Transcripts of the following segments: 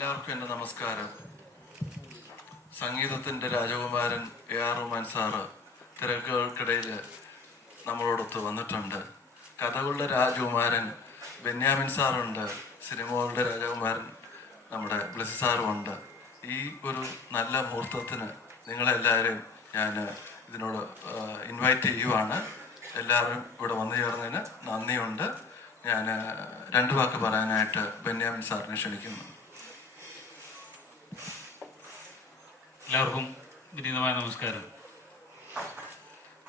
എല്ലാവർക്കും എൻ്റെ നമസ്കാരം. സംഗീതത്തിൻ്റെ രാജകുമാരൻ AR റഹ്മാൻ സാറ് തിരക്കുകൾക്കിടയിൽ നമ്മളോടൊത്ത് വന്നിട്ടുണ്ട്. കഥകളുടെ രാജകുമാരൻ ബെന്യാമിൻ സാറുണ്ട്. സിനിമകളുടെ രാജകുമാരൻ നമ്മുടെ ബ്ലസ്സി സാറുമുണ്ട്. ഈ ഒരു നല്ല മുഹൂർത്തത്തിന് നിങ്ങളെല്ലാവരെയും ഞാൻ ഇതിനോട് ഇൻവൈറ്റ് ചെയ്യുവാണ്. എല്ലാവരും ഇവിടെ വന്നു ചേർന്നതിന് നന്ദിയുണ്ട്. ഞാൻ രണ്ട് വാക്ക് പറയാനായിട്ട് ബെന്യാമിൻ സാറിനെ ക്ഷണിക്കുന്നു. എല്ലാവർക്കും വിനീതമായ നമസ്കാരം.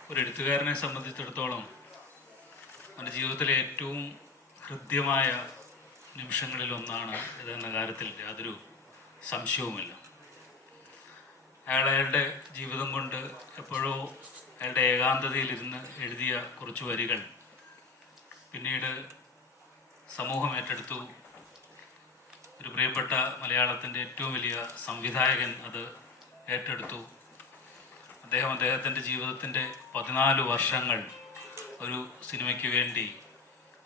ഒരു എഴുത്തുകാരനെ സംബന്ധിച്ചിടത്തോളം അവൻ്റെ ജീവിതത്തിലെ ഏറ്റവും ഹൃദ്യമായ നിമിഷങ്ങളിലൊന്നാണ് ഇതെന്ന കാര്യത്തിൽ യാതൊരു സംശയവുമില്ല. അയാളുടെ ജീവിതം കൊണ്ട് എപ്പോഴോ അയാളുടെ ഏകാന്തതയിലിരുന്ന് എഴുതിയ കുറച്ച് വരികൾ പിന്നീട് സമൂഹം ഏറ്റെടുത്തു. ഒരു പ്രിയപ്പെട്ട മലയാളത്തിൻ്റെ ഏറ്റവും വലിയ സംവിധായകൻ അത് ഏറ്റെടുത്തു. അദ്ദേഹത്തിൻ്റെ ജീവിതത്തിൻ്റെ 14 വർഷങ്ങൾ ഒരു സിനിമയ്ക്ക് വേണ്ടി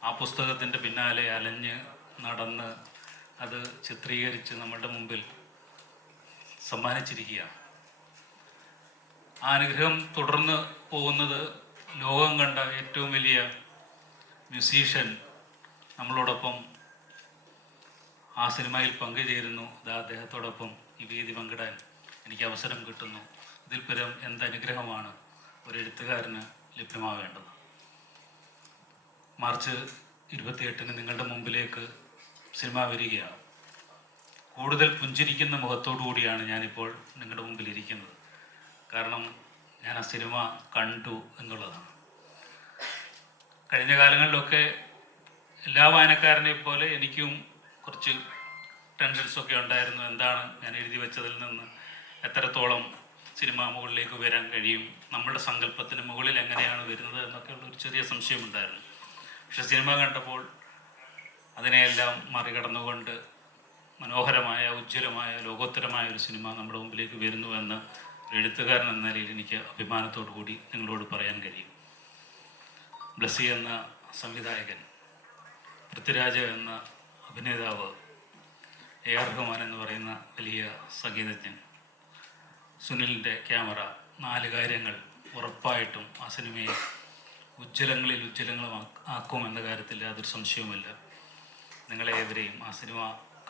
ആ പുസ്തകത്തിൻ്റെ പിന്നാലെ അലഞ്ഞ് നടന്ന് അത് ചിത്രീകരിച്ച് നമ്മളുടെ മുമ്പിൽ സമ്മാനിച്ചിരിക്കുകയാണ്. ആ അനുഗ്രഹം തുടർന്ന് പോകുന്നത് ലോകം കണ്ട ഏറ്റവും വലിയ മ്യൂസീഷ്യൻ നമ്മളോടൊപ്പം ആ സിനിമയിൽ പങ്കുചേരുന്നു. അദ്ദേഹത്തോടൊപ്പം ഈ വേദി പങ്കിടാൻ എനിക്ക് അവസരം കിട്ടുന്നു. ഇതിൽ പരം എന്തനുഗ്രഹമാണ് ഒരു എഴുത്തുകാരന് ലഭ്യമാവേണ്ടത്. മാർച്ച് 28-ന് നിങ്ങളുടെ മുമ്പിലേക്ക് സിനിമ വരികയാണ്. കൂടുതൽ പുഞ്ചിരിക്കുന്ന മുഖത്തോടു കൂടിയാണ് ഞാനിപ്പോൾ നിങ്ങളുടെ മുമ്പിൽ ഇരിക്കുന്നത്. കാരണം ഞാൻ ആ സിനിമ കണ്ടു എന്നുള്ളതാണ്. കഴിഞ്ഞ കാലങ്ങളിലൊക്കെ എല്ലാ വായനക്കാരനെയും പോലെ എനിക്കും കുറച്ച് ടെൻഷൻസൊക്കെ ഉണ്ടായിരുന്നു. എന്താണ് ഞാൻ എഴുതി വെച്ചതിൽ നിന്ന് എത്രത്തോളം സിനിമ മുകളിലേക്ക് വരാൻ കഴിയും, നമ്മളുടെ സങ്കല്പത്തിന് മുകളിൽ എങ്ങനെയാണ് വരുന്നത് എന്നൊക്കെയുള്ള ഒരു ചെറിയ സംശയമുണ്ടായിരുന്നു. പക്ഷെ സിനിമ കണ്ടപ്പോൾ അതിനെയെല്ലാം മറികടന്നുകൊണ്ട് മനോഹരമായ, ഉജ്ജ്വലമായ, ലോകോത്തരമായ ഒരു സിനിമ നമ്മുടെ മുമ്പിലേക്ക് വരുന്നുവെന്ന് ഒരു എഴുത്തുകാരൻ എന്ന നിലയിൽ എനിക്ക് അഭിമാനത്തോടു കൂടി നിങ്ങളോട് പറയാൻ കഴിയും. ബ്ലസ്സി എന്ന സംവിധായകൻ, പൃഥ്വിരാജ് എന്ന അഭിനേതാവ്, AR റഹ്മാൻ എന്ന് പറയുന്ന വലിയ സംഗീതജ്ഞൻ, സുനിലിൻ്റെ ക്യാമറ, 4 കാര്യങ്ങൾ ഉറപ്പായിട്ടും ആ സിനിമയെ ഉജ്ജ്വലങ്ങളിൽ ആക്കുമെന്ന കാര്യത്തിൽ യാതൊരു സംശയവുമില്ല. നിങ്ങളെ ഏവരെയും ആ സിനിമ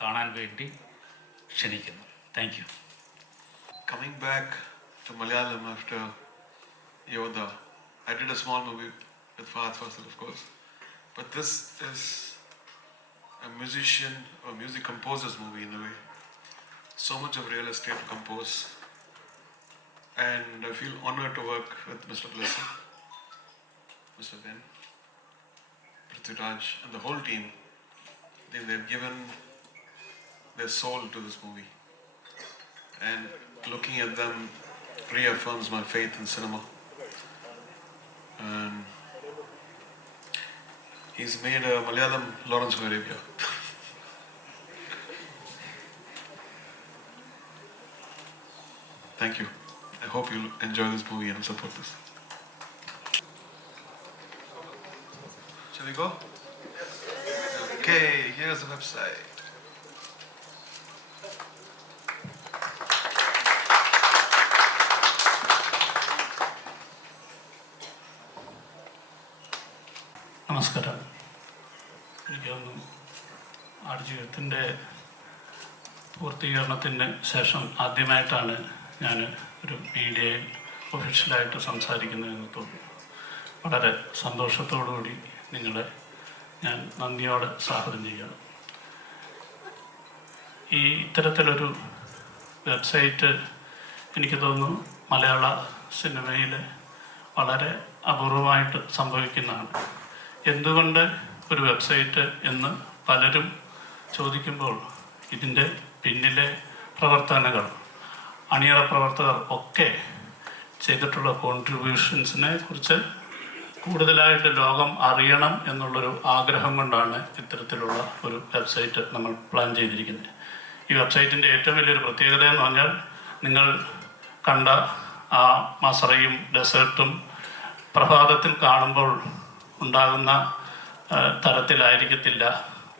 കാണാൻ വേണ്ടി ക്ഷണിക്കുന്നു. Thank you. Coming back to Malayalam after Yoda, I did a small movie with Fahad Fasil, of course, but this is a musician or music composer's movie in a way. So much of real estate to compose, and I feel honored to work with Mr. Blassi, Mr. Ben, Prithviraj, and the whole team. They've given their soul to this movie, and looking at them reaffirms my faith in cinema. He's made a Malayalam Lawrence of Arabia. Thank you. I hope you'll enjoy this movie and support this. Shall we go? Okay, here's the website. നമസ്കാരം. എനിക്കൊന്ന് ആടുജീവിതത്തിൻ്റെ പൂർത്തീകരണത്തിന് ശേഷം ആദ്യമായിട്ടാണ് ഞാൻ ഒരു മീഡിയയിൽ ഒഫീഷ്യലായിട്ട് സംസാരിക്കുന്നതെന്ന് തോന്നുന്നു. വളരെ സന്തോഷത്തോടുകൂടി നിങ്ങളെ ഞാൻ നന്ദിയോടെ സ്വാഗതം ചെയ്യുകയാണ്. ഈ ഇത്തരത്തിലൊരു വെബ്സൈറ്റ് എനിക്ക് തോന്നുന്നു മലയാള സിനിമയിൽ വളരെ അപൂർവമായിട്ട് സംഭവിക്കുന്നതാണ്. എന്തുകൊണ്ട് ഒരു വെബ്സൈറ്റ് എന്ന് പലരും ചോദിക്കുമ്പോൾ ഇതിൻ്റെ പിന്നിലെ പ്രവർത്തനങ്ങൾ, അണിയറ പ്രവർത്തകർ ഒക്കെ ചെയ്തിട്ടുള്ള കോൺട്രിബ്യൂഷൻസിനെ കുറിച്ച് കൂടുതലായിട്ട് ലോകം അറിയണം എന്നുള്ളൊരു ആഗ്രഹം കൊണ്ടാണ് ഇത്തരത്തിലുള്ള ഒരു വെബ്സൈറ്റ് നമ്മൾ പ്ലാൻ ചെയ്തിരിക്കുന്നത്. ഈ വെബ്സൈറ്റിൻ്റെ ഏറ്റവും വലിയൊരു പ്രത്യേകത എന്ന് പറഞ്ഞാൽ നിങ്ങൾ കണ്ട ആ മസറയും ഡെസേർട്ടും പ്രഭാതത്തിൽ കാണുമ്പോൾ ഉണ്ടാകുന്ന തരത്തിലായിരിക്കത്തില്ല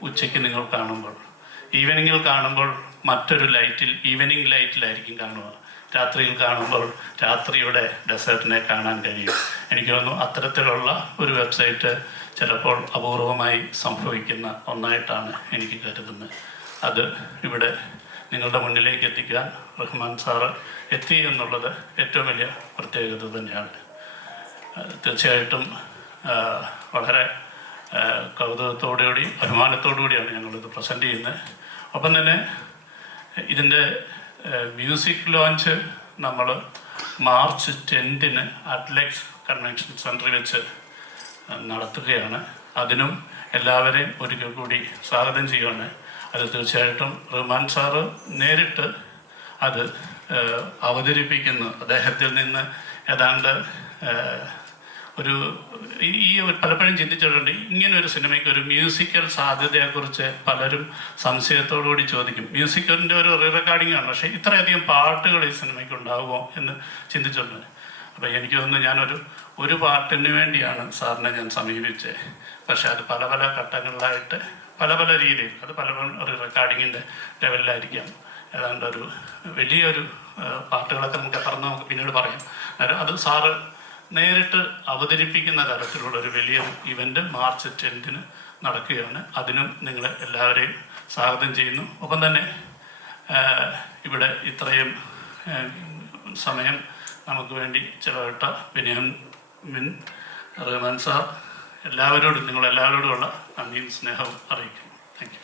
ഉച്ചയ്ക്ക് നിങ്ങൾ കാണുമ്പോൾ. ഈവനിങ്ങിൽ കാണുമ്പോൾ മറ്റൊരു ലൈറ്റിൽ, ഈവനിങ് ലൈറ്റിലായിരിക്കും കാണുക. രാത്രിയിൽ കാണുമ്പോൾ രാത്രിയുടെ ഡെസേർട്ടിനെ കാണാൻ കഴിയും. എനിക്ക് തോന്നുന്നു അത്തരത്തിലുള്ള ഒരു വെബ്സൈറ്റ് ചിലപ്പോൾ അപൂർവമായി സംഭവിക്കുന്ന ഒന്നായിട്ടാണ് എനിക്ക് കരുതുന്നത്. അത് ഇവിടെ നിങ്ങളുടെ മുന്നിലേക്ക് എത്തിക്കാൻ റഹ്മാൻ സാറ് എത്തി എന്നുള്ളത് ഏറ്റവും വലിയ പ്രത്യേകത തന്നെയാണ്. തീർച്ചയായിട്ടും വളരെ കൗതുകത്തോടുകൂടി അഭിമാനത്തോടുകൂടിയാണ് ഞങ്ങളിത് പ്രസൻറ്റ് ചെയ്യുന്നത്. ഒപ്പം തന്നെ ഇതിൻ്റെ മ്യൂസിക് ലോഞ്ച് നമ്മൾ മാർച്ച് 10 അറ്റ്ലക്സ് കൺവെൻഷൻ സെൻറ്ററിൽ വെച്ച് നടത്തുകയാണ്. അതിനും എല്ലാവരെയും ഒരിക്കൽ കൂടി സ്വാഗതം ചെയ്യുകയാണ്. അത് തീർച്ചയായിട്ടും റഹ്മാൻ സാറ് നേരിട്ട് അത് അവതരിപ്പിക്കുന്നു. അദ്ദേഹത്തിൽ നിന്ന് ഏതാണ്ട് ഒരു പലപ്പോഴും ചിന്തിച്ചിട്ടുണ്ട്, ഇങ്ങനെ ഒരു സിനിമയ്ക്ക് ഒരു മ്യൂസിക്കൽ സാധ്യതയെക്കുറിച്ച് പലരും സംശയത്തോടുകൂടി ചോദിക്കും. മ്യൂസിക്കലിൻ്റെ ഒരു റീറെക്കോർഡിംഗ് ആണ്, പക്ഷേ ഇത്രയധികം പാട്ടുകൾ ഈ സിനിമയ്ക്ക് ഉണ്ടാകുമോ എന്ന് ചിന്തിച്ചിട്ടുണ്ട്. അപ്പോൾ എനിക്ക് തോന്നുന്നു ഒരു പാട്ടിന് വേണ്ടിയാണ് സാറിനെ ഞാൻ സമീപിച്ചത്. പക്ഷേ അത് പല പല ഘട്ടങ്ങളിലായിട്ട് പല പല രീതിയിൽ, അത് പല റെക്കോർഡിങ്ങിൻ്റെ ലെവലിലായിരിക്കാം. ഏതാണ്ട് ഒരു വലിയൊരു പാട്ടുകളൊക്കെ നമുക്ക് പിന്നീട് പറയാം. അത് സാറ് നേരിട്ട് അവതരിപ്പിക്കുന്ന തരത്തിലുള്ള ഒരു വലിയ ഇവൻ്റ് മാർച്ച് 10 നടക്കുകയാണ്. അതിനും നിങ്ങളെ എല്ലാവരെയും സ്വാഗതം ചെയ്യുന്നു. ഒപ്പം തന്നെ ഇവിടെ ഇത്രയും സമയം നമുക്ക് വേണ്ടി ചിലവിട്ട ബെന്യാമിൻ, റഹ്മാൻ സാർ, എല്ലാവരോടും നിങ്ങളെല്ലാവരോടുമുള്ള നന്ദിയും സ്നേഹവും അറിയിക്കുന്നു. Thank you.